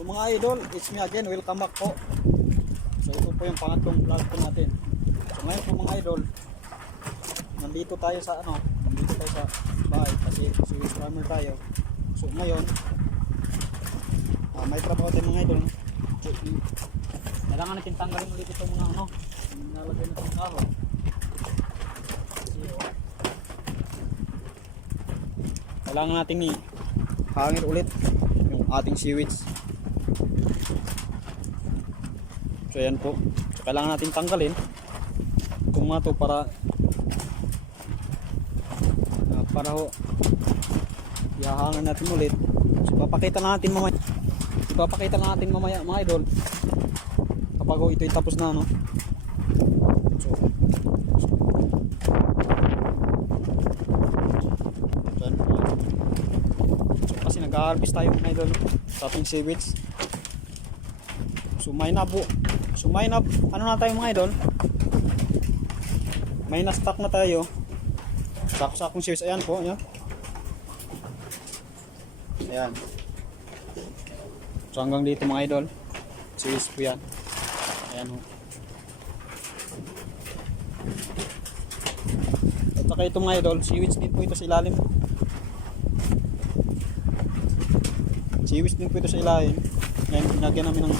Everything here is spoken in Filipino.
So mga idol, it's me again, welcome back po. So ito po yung pangatlong vlog po natin. So ngayon po mga idol, nandito tayo sa bahay kasi Swiss farmer tayo. So ngayon, may trabaho tayo mga idol. So, kailangan natin tanggalin ulit itong mga nalagay na itong kahoy. Kailangan natin hangin ulit yung ating seaweeds. So yan po. So, kailangan natin tanggalin itong mga to para ihahangin natin ulit. So papakita natin mamaya mga idol kapag ito'y tapos na So kasi nag-harvest tayo mga idol sa ating seaweeds. So may na ano na tayo mga idol, may na stock na tayo sakong seaweeds. Ayan po, ayan. So hanggang dito mga idol, seaweeds po yan. Ayan ho. At saka ito mga idol, seaweeds din po ito sa ilalim. Seaweeds din po ito sa ilalim. Ngayon, pinagyan namin ng